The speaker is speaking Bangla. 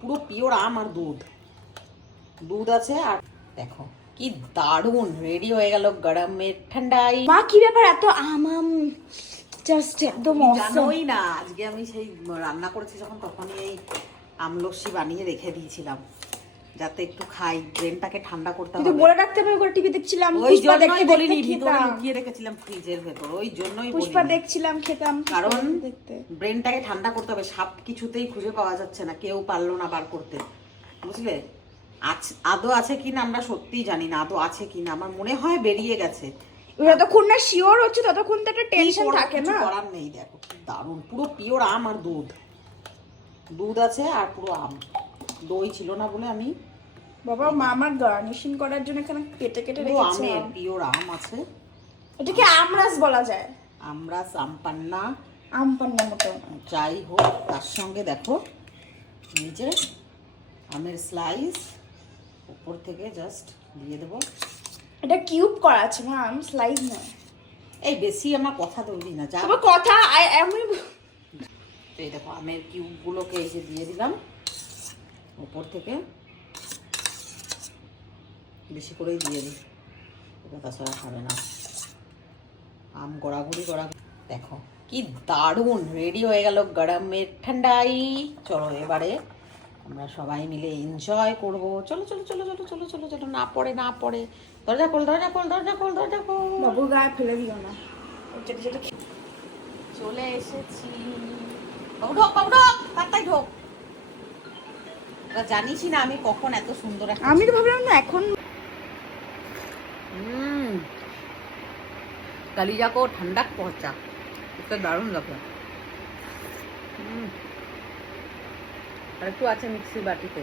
পুরো পিওর আম আর দুধ, দুধ আছে। আর দেখো কি দারুণ রেডি হয়ে গেল গরমের ঠান্ডাই। মা কি ব্যাপার এত আম আম, জাস্ট একদম জানোই না আজকে আমি সেই রান্না করেছি যখন তখনই এই আমলস্যি বানিয়ে রেখে দিয়েছিলাম যাতে একটু খাই, ব্রেনটাকে ঠান্ডা করতে হবে। কিন্তু বলে রাখতে হবে করে টিভি দেখছিলাম, ওই পুষ্পা জন্যই দেখতে বলিনি, দেখতে ভিতরে খেতাম, লুকিয়ে রেখেছিলাম ফ্রিজের ভেতর, ওই জন্যই পুষ্পা বলিনি। দেখছিলাম খেতাম, কারণ দেখতে ব্রেনটাকে ঠান্ডা করতে হবে, সব কিছুতেই খুঁজে পাওয়া যাচ্ছে না, কেউ পারলো না বার করতে, বুঝলে। আদৌ আছে কিনা আমরা সত্যিই জানি না, আদৌ আছে কিনা, আমার মনে হয় বেরিয়ে গেছে। যতক্ষণ না শিওর হচ্ছে ততক্ষণ তো একটা টেনশন থাকে না। করার নেই। দেখো কি দারুণ, পুরো পিওর আম আর দুধ, দুধ আছে আর পুরো আম। দই ছিল না বলে আমি বাবা মা আমার গার্নিশিং করার জন্য এখানে কেটে কেটে পুরো রেখেছে আমের পিওর আম আছে। এটাকে আমরাস বলা যায়, আমরা সাম্পান্না আম পান্নার মতো। যাই হোক, তার সঙ্গে দেখো নিচে আমের স্লাইস উপর থেকে জাস্ট দিয়ে দেবো। এটা কিউব করা আছে না, আম স্লাইস না। এই বেশি আমার কথা বলবি না, যা। তবে কথা আমি এই দেখো আমের কিউবগুলোকে এই যে দিয়ে দিলাম উপর থেকে, বেশি করেই দিয়ে দিই, এটা তাছাড়া খাবে না। আম গড়াগড়ি গড়াগড়ি। দেখো কি দারুণ রেডি হয়ে গেল গরমের ঠান্ডাই। চলো এবারে আমরা সবাই মিলে এনজয় করব। চলো চলো চলো চলো চলো চলো চলো, না পড়ে না পড়ে। দরজা খোল দরজা খোল দরজা খোল দরজা খোল। বাবুর গায়ে ফেলে দিও না। চলে এসেছি। বাবু ঢোক বাবু ঢোক, তাড়াতাড়ি ঢোক। তোরা জানিসই না আমি কখন এত সুন্দর একটা, আমি তো ভাবলাম না এখন। कलीजा को ठंडक पहुंचा, इसका दारुण लगा। আর একটু আছে মিক্সি বাটিতে,